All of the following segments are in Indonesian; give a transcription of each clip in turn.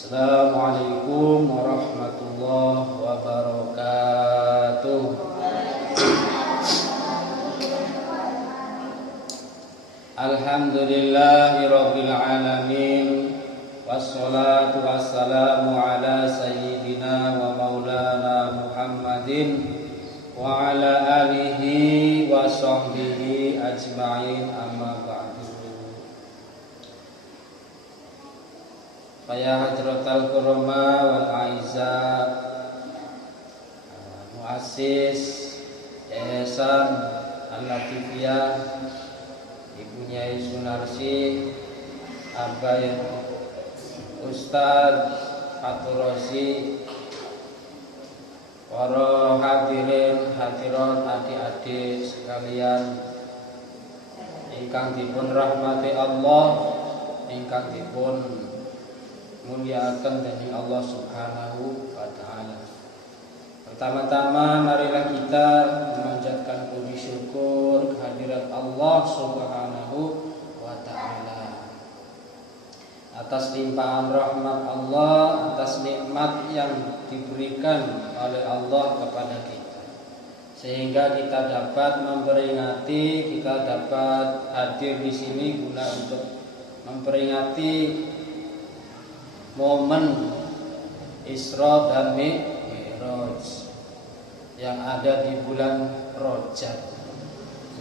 Assalamualaikum warahmatullahi wabarakatuh. Alhamdulillahirabbil alamin. Wassalatu wassalamu ala sayyidina wa maulana Muhammadin wa ala alihi wa sahbihi ajma'in, amma ba'du. Faya hadratal kurama wal aiza, muassis Yayasan Al-Latifiyah, Ibu Nyai Sunarsi, Abah Ustaz Fatur Rosi, para hadirin hadirat adik-adik sekalian ingkang dipun rahmati Allah, ingkang dipun muliakan dening Allah Subhanahu wa taala. Pertama-tama marilah kita memanjatkan puji syukur kehadirat Allah Subhanahu wa taala atas limpahan rahmat Allah, atas nikmat yang diberikan oleh Allah kepada kita, sehingga kita dapat memperingati, kita dapat hadir di sini guna untuk memperingati momen Isra dan Mi'raj yang ada di bulan Rajab.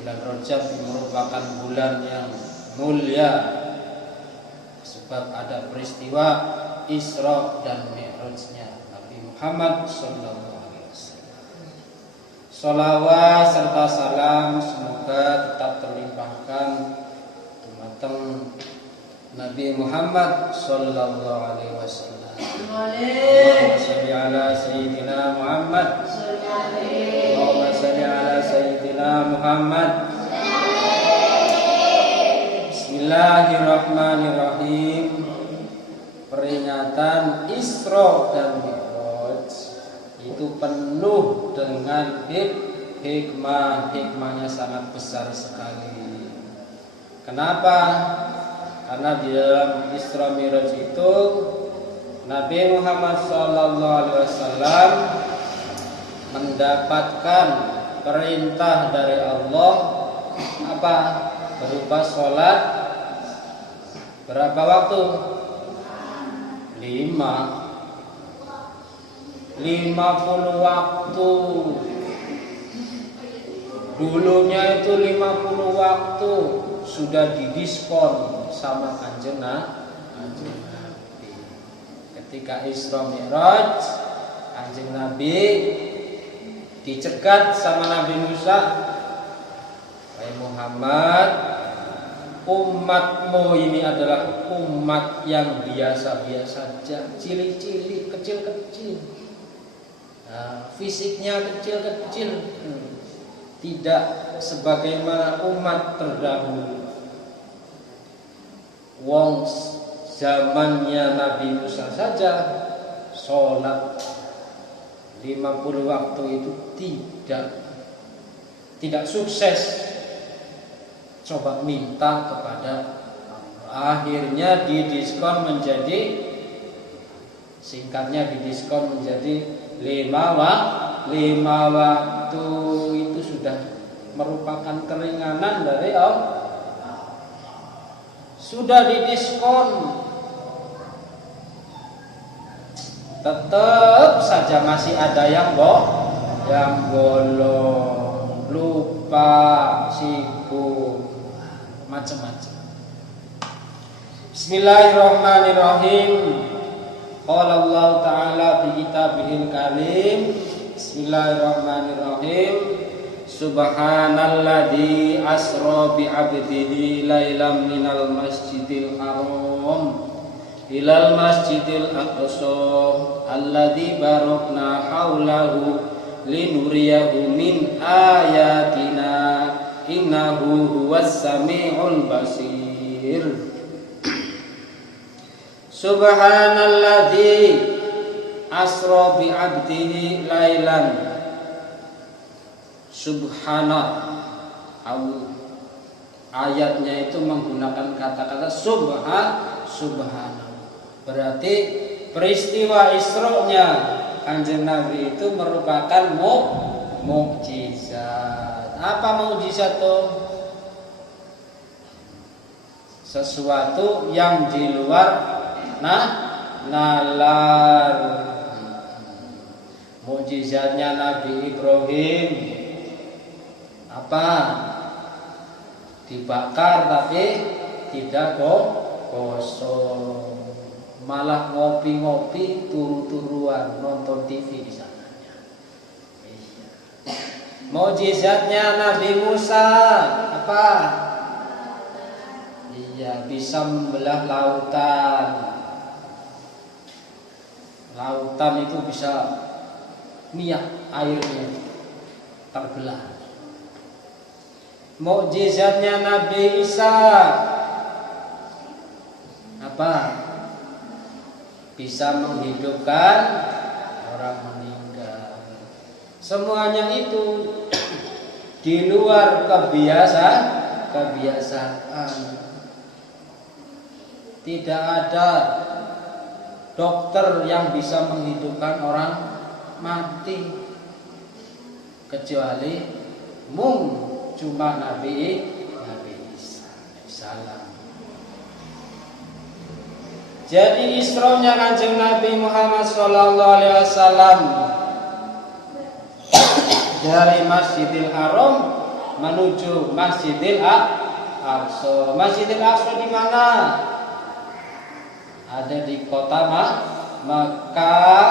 Bulan Rajab merupakan bulan yang mulia sebab ada peristiwa Isra dan Mi'rajnya Nabi Muhammad sallallahu alaihi wasallam. Shalawat serta salam semoga tetap terlimpahkan dumateng Nabi Muhammad sallallahu alaihi wasallam. Allahumma shalli ala sayyidina Muhammad. Allahumma shalli ala sayyidina Muhammad. Bismillahirrahmanirrahim. Peringatan Isra dan Mi'raj itu penuh dengan hikmahnya sangat besar sekali. Kenapa? Karena di dalam Isra Mi'raj itu Nabi Muhammad SAW mendapatkan perintah dari Allah apa? Berupa sholat berapa waktu? 50 waktu. Dulunya itu 50 waktu sudah didiskon sama Kanjeng Nabi. Ketika Isra Mi'raj, Kanjeng Nabi dicegat sama Nabi Musa, "Wahai Muhammad, umatmu ini adalah umat yang biasa-biasa saja, cilik-cilik, kecil-kecil, fisiknya kecil-kecil, tidak sebagaimana umat terdahulu. Wong zamannya Nabi Musa saja sholat 50 waktu itu tidak sukses. Coba minta kepada Allah. Akhirnya didiskon menjadi, singkatnya didiskon menjadi 5 waktu. Itu sudah merupakan keringanan dari Allah. Sudah didiskon, tetap saja masih ada yang bolong, lupa, sibuk, macam-macam. Bismillahirrahmanirrahim. Qala Allah Ta'ala fi kitabihil karim. Bismillahirrahmanirrahim. Subhanalladzi asra bi 'abdihi lailam minal masjidil haram ilal masjidil aqsa alladzi barakna haulahu linuriyahu min ayatina innahu huwas samiul basir. Subhanalladzi asra bi 'abdihi lailan. Subhana, ayatnya itu menggunakan kata-kata subhana. Berarti peristiwa Isra-nya Kanjeng Nabi itu merupakan mukjizat. Apa mukjizat tuh? Sesuatu yang di luar nalar. Mukjizatnya Nabi Ibrahim apa? Dibakar tapi tidak gosong. Malah ngopi-ngopi turu-turuan nonton TV di sananya. Mukjizatnya Nabi Musa apa? Iya, bisa membelah lautan. Lautan itu bisa minyak airnya terbelah. Mukjizatnya Nabi Isa apa? Bisa menghidupkan orang meninggal. Semuanya itu di luar kebiasaan. Tidak ada dokter yang bisa menghidupkan orang mati kecuali cuma Nabi Isa alaihissalam. Jadi Isra-nya Kanjeng Nabi Muhammad sallallahu alaihi wasallam dari Masjidil Haram menuju Masjidil Aqsa. Masjidil Aqsa di mana? Ada di kota Makkah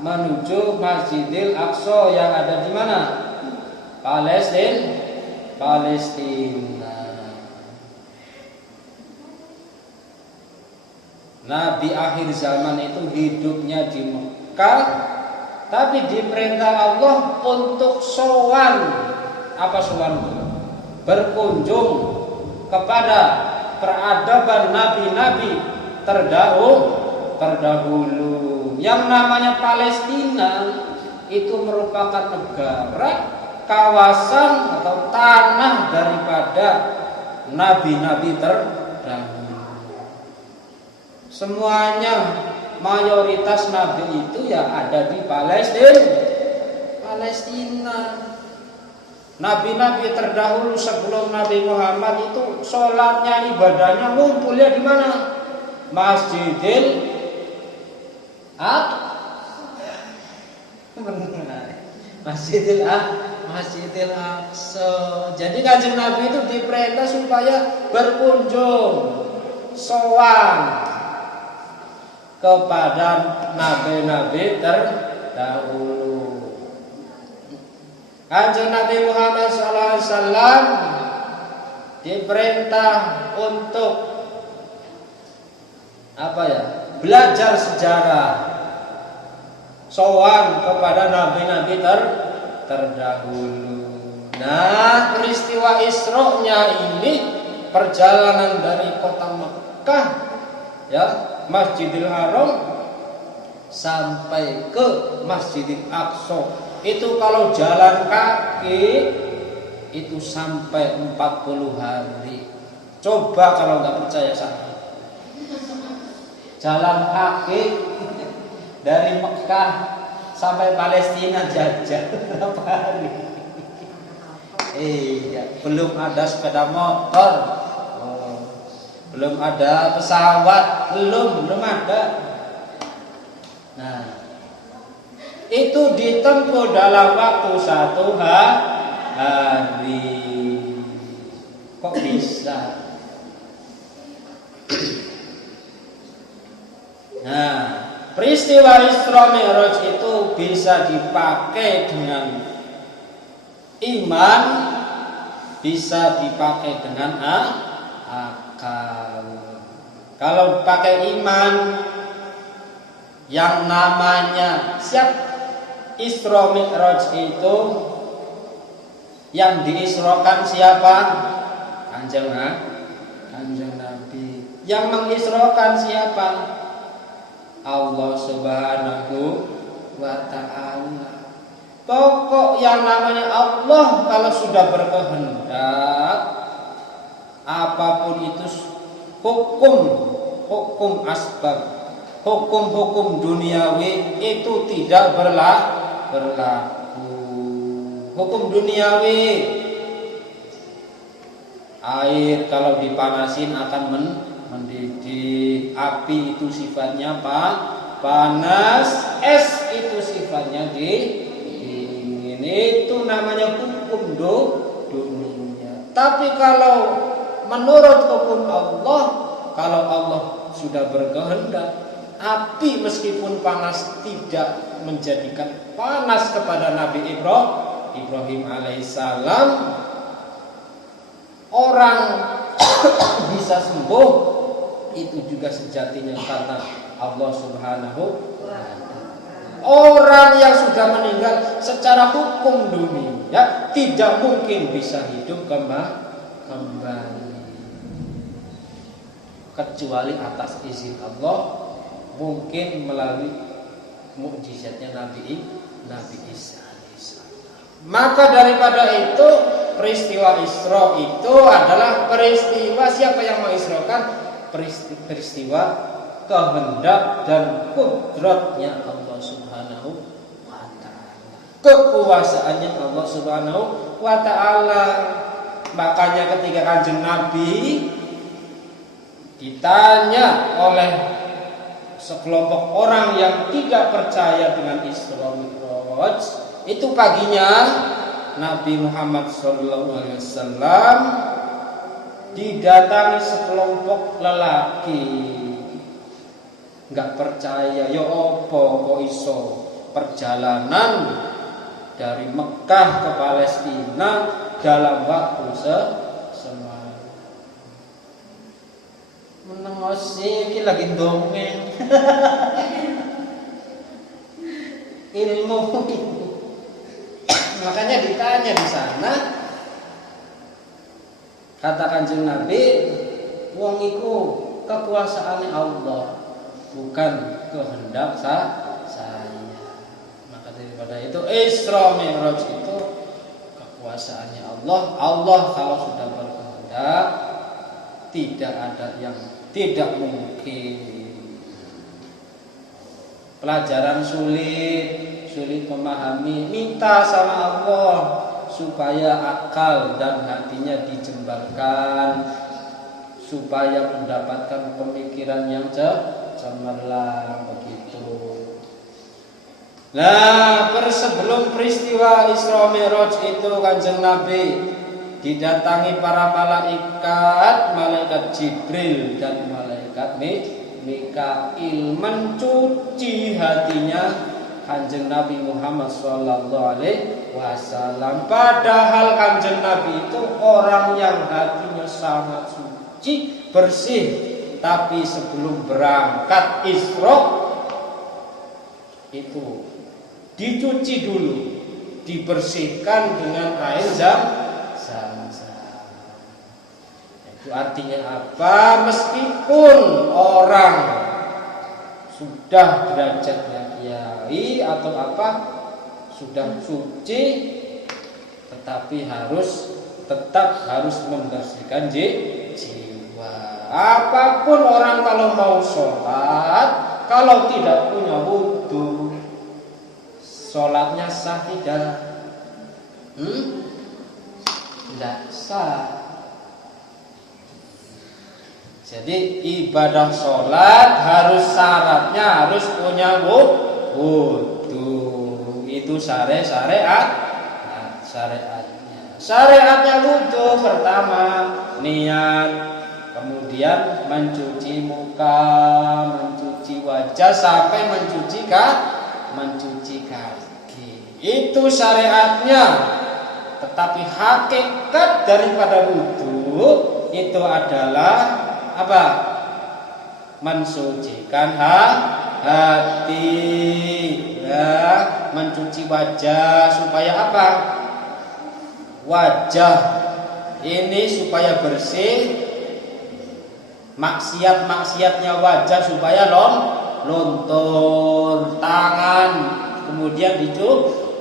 menuju Masjidil Aqsa yang ada di mana? Palestina. Nabi akhir zaman itu hidupnya di Mekah, tapi diperintah Allah untuk sowan. Apa sowan? Berkunjung kepada peradaban nabi-nabi terdahulu. Yang namanya Palestina itu merupakan negara, kawasan atau tanah daripada nabi-nabi terdahulu. Semuanya mayoritas nabi itu ya ada di Palestina. Nabi-nabi terdahulu sebelum Nabi Muhammad itu sholatnya, ibadahnya ngumpulnya di mana? Masjidil Aqsa. Jadi Kanjeng Nabi itu diperintah supaya berkunjung, sowan kepada nabi-nabi terdahulu. Kanjeng Nabi Muhammad SAW diperintah untuk belajar sejarah, sowan kepada nabi-nabi terdahulu. Nah, peristiwa Isra-nya ini perjalanan dari kota Mekah Masjidil Haram sampai ke Masjidil Aqsa. Itu kalau jalan kaki itu sampai 40 hari. Coba kalau nggak percaya sana. Jalan kaki dari Mekah sampai Palestina jajal berapa hari? Belum ada sepeda motor. Belum ada pesawat, belum ada. Nah, itu ditempuh dalam waktu 1 hari. Kok bisa? Nah, peristiwa Isra Mi'raj itu bisa dipakai dengan iman, bisa dipakai dengan kalau pakai iman, yang namanya Isra Mi'raj itu yang diisrokan siapa? Kanjeng Nabi. Yang mengisrokan siapa? Allah Subhanahu wa ta'ala. Pokok yang namanya Allah kalau sudah berkehendak, apapun itu hukum asbab, hukum-hukum duniawi itu tidak berlaku. Hukum duniawi, air kalau dipanasin akan mendidih, api itu sifatnya panas, es itu sifatnya dingin. Itu namanya hukum dunia. Tapi kalau menurut hukum Allah, kalau Allah sudah berkehendak, api meskipun panas tidak menjadikan panas kepada Nabi Ibrahim alaihissalam. Orang bisa sembuh itu juga sejatinya karena Allah Subhanahu wa ta'ala. Orang yang sudah meninggal secara hukum dunia tidak mungkin bisa hidup kembali kecuali atas izin Allah, mungkin melalui mukjizatnya Nabi Isa alaihissalam. Maka daripada itu, peristiwa Isra itu adalah peristiwa siapa yang mengisrakan? Peristiwa kehendak dan kudratnya Allah Subhanahu wa ta'ala, kekuasaannya Allah Subhanahu wa ta'ala. Makanya ketika Kanjeng Nabi ditanya oleh sekelompok orang yang tidak percaya dengan Isra Mi'raj, itu paginya Nabi Muhammad SAW didatangi sekelompok lelaki, nggak percaya. Ya opo kok iso perjalanan dari Mekah ke Palestina dalam waktu semalam. Menengosi iki lagi dongeng. Ilmu. Makanya ditanya di sana, kata Kanjeng Nabi, wong iku kekuasaane Allah, bukan kehendak saya. Maka daripada itu Isra Mi'raj itu kekuasaannya Allah. Allah kalau sudah berkehendak, tidak ada yang tidak mungkin. Pelajaran sulit memahami, minta sama Allah supaya akal dan hatinya dijembarkan, supaya mendapatkan pemikiran yang cemerlang begitu. Nah, sebelum peristiwa Isra Mi'raj itu Kanjeng Nabi didatangi para malaikat Jibril dan malaikat Mikail mencuci hatinya Kanjeng Nabi Muhammad sallallahu alaihi wasallam. Padahal Kanjeng Nabi itu orang yang hatinya sangat suci, bersih. Tapi sebelum berangkat Isra itu dicuci dulu, dibersihkan dengan air zam-zam. Itu artinya apa? Meskipun orang sudah derajatnya kiai atau apa, sudah suci, tetapi tetap harus membersihkan jiwa. Apapun orang kalau mau sholat, kalau tidak punya wudu, sholatnya sah tidak? Tidak sah. Jadi ibadah sholat syaratnya harus punya wudu. Itu syariatnya. Syariatnya wudu pertama niat, kemudian mencuci muka, mencuci wajah sampai mencuci kaki. Itu syariatnya. Tetapi hakikat daripada wudu itu adalah apa? Mensucikan hati, ya, mencuci wajah supaya apa? Wajah ini supaya bersih, maksiatnya wajah supaya lontur, tangan kemudian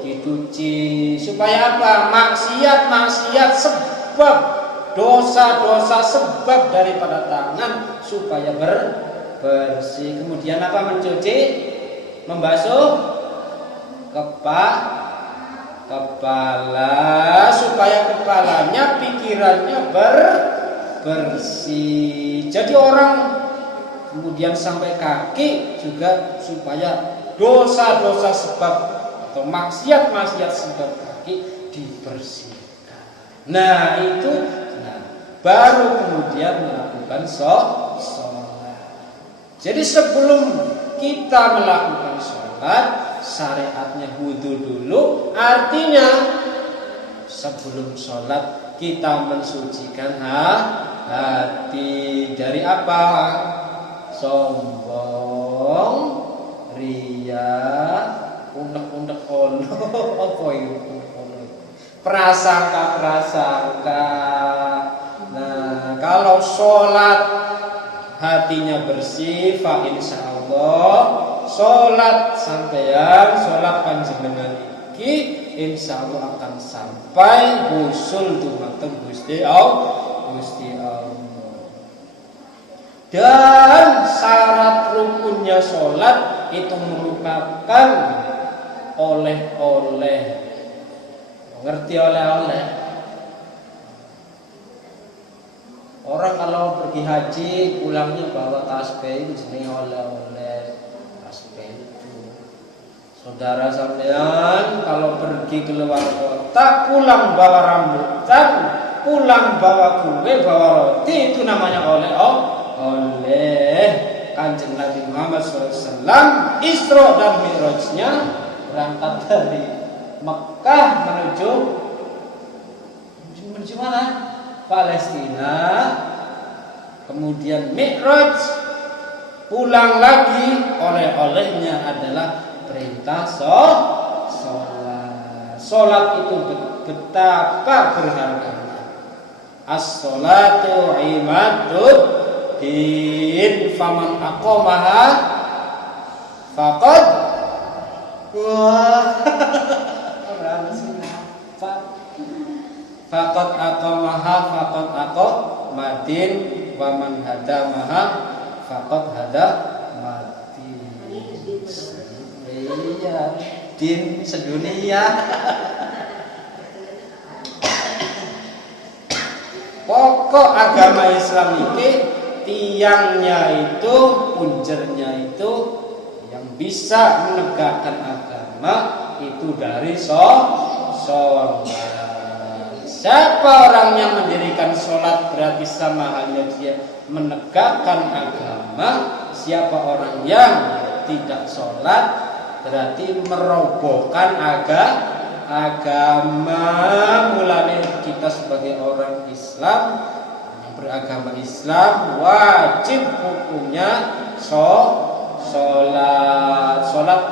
dicuci supaya apa? Maksiat sebab, dosa sebab daripada tangan supaya bersih. Kemudian apa? Mencuci, membasuh kepala supaya kepalanya, pikirannya bersih. Jadi orang kemudian sampai kaki juga supaya dosa-dosa sebab atau maksiat-maksiat sebab kaki dibersihkan. Nah itu, baru kemudian melakukan sholat. Jadi sebelum kita melakukan sholat, syariatnya wudu dulu. Artinya sebelum sholat kita mensucikan hati dari apa? Sombong, ria, unek-unek ono, apa itu? Prasangka. Nah, kalau sholat hatinya bersih, fa insya Allah sholat sampeyan, sholat panjenengan iki insya Allah akan sampai husul dumateng Gusti Allah. Dan syarat rukunnya sholat itu merupakan oleh-oleh. Ngerti oleh-oleh? Orang kalau pergi haji pulangnya bawa tasbih itu jenenge oleh-oleh. Tasbih itu. Saudara sampean kalau pergi keluar kota pulang bawa rambutan, pulang bawa kue, bawa roti, itu namanya oleh Kanjeng Nabi Muhammad SAW. Isra dan Mi'rajnya berangkat dari Mekah menuju mana? Palestina. Kemudian Mi'raj, pulang lagi, oleh-olehnya adalah perintah sholat. Sholat itu betapa berharganya. As-sholatu imadud din, faman aqamaha faqad faqad aqamaha faqad aqamadin, waman hadamaha faqad hadamadin. Iya, din sedunia. Pokok agama Islam ini tiangnya itu, punjernya itu, yang bisa menegakkan agama itu dari sholat. Siapa orang yang mendirikan sholat berarti sama halnya dia menegakkan agama. Siapa orang yang tidak sholat berarti merobohkan agama. Mulai kita sebagai orang Islam yang beragama Islam wajib hukumnya sholat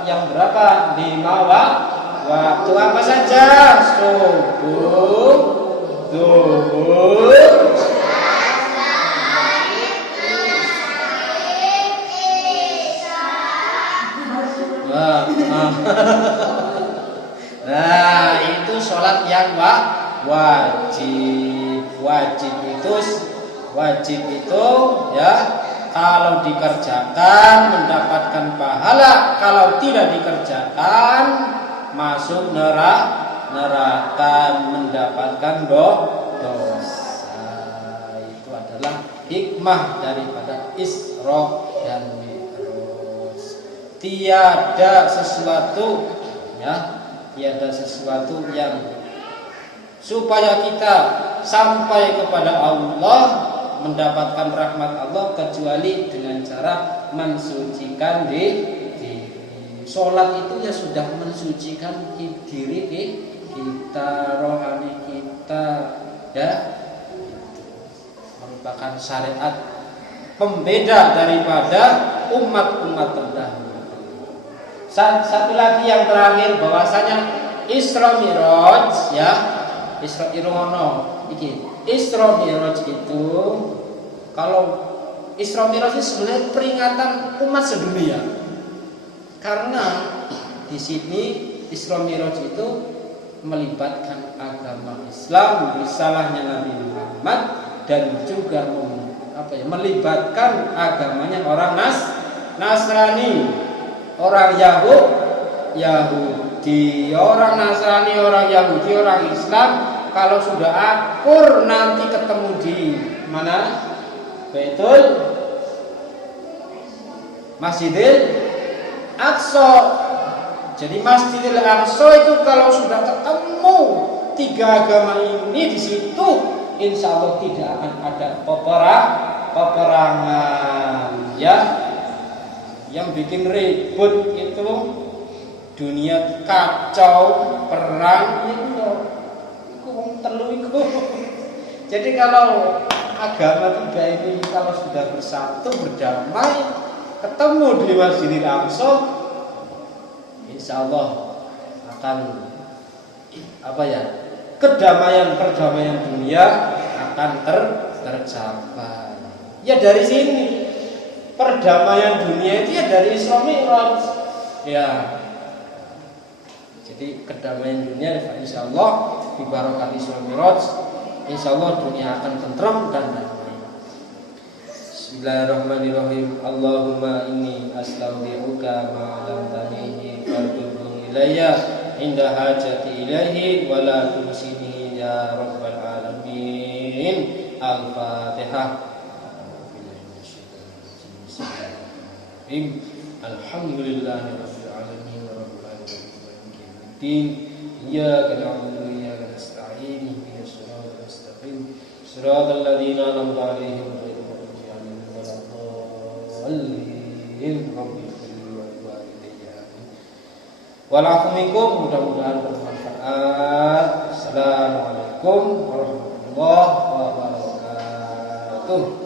yang berapa? 5 waktu. Apa saja? Subuh, zuhur, nah itu sholat yang wajib itu ya, kalau dikerjakan mendapatkan pahala, kalau tidak dikerjakan masuk neraka mendapatkan dosa. Itu adalah hikmah daripada Isra dan Mi'raj. Tiada sesuatu yang supaya kita sampai kepada Allah, mendapatkan rahmat Allah, kecuali dengan cara mensucikan diri. Sholat itu ya sudah mensucikan diri kita, rohani kita, ya. Merupakan syariat pembeda daripada umat-umat terdahulu. Satu lagi yang terakhir, bahwasanya Isra Mi'raj ya, Isra Mi'raj itu, kalau Isra Mi'raj itu sebenarnya peringatan umat sedunia. Karena di sini Isra Mi'raj itu melibatkan agama Islam, risalahnya Nabi Muhammad, dan juga melibatkan agamanya orang Nasrani, orang Yahudi, orang Nasrani, orang Yahudi, orang Islam. Kalau sudah akur nanti ketemu di mana? Baitul Masjidil Aqsa. Jadi Masjidil Aqsa itu kalau sudah ketemu tiga agama ini di situ, insya Allah tidak akan ada peperangan. Ya, yang bikin ribut itu dunia kacau, perang itu telu iku. Jadi kalau agama tiga ini kalau sudah bersatu, berdamai, ketemu di Masjidil Aqsa, insya Allah akan perdamaian dunia akan tercapai. Ya dari sini perdamaian dunia itu ya dari Isra Mi'raj. Ya. Jadi kedamaian dunia insya Allah di barokah Isra Mi'raj, insya Allah dunia akan tenteram dan damai. Bismillahirrahmanirrahim. Allahumma inni astaudi'uka ma 'allamtanihi farzuqni ilayya inda hajati ilaihi wa la tusini ya rabbal alamin. Al-Fatihah. Alhamdulillahirabbil alamin arrahmanir rahim. Iyyaka na'budu wa iyyaka nasta'in. Ihdinas siratal mustaqim. Siratal ladzina an'amta 'alaihim ghairil maghdubi 'alaihim waladdallin. Rabbil Walaikumikum, mudah-mudahan bermanfaat. Assalamualaikum warahmatullahi wabarakatuh.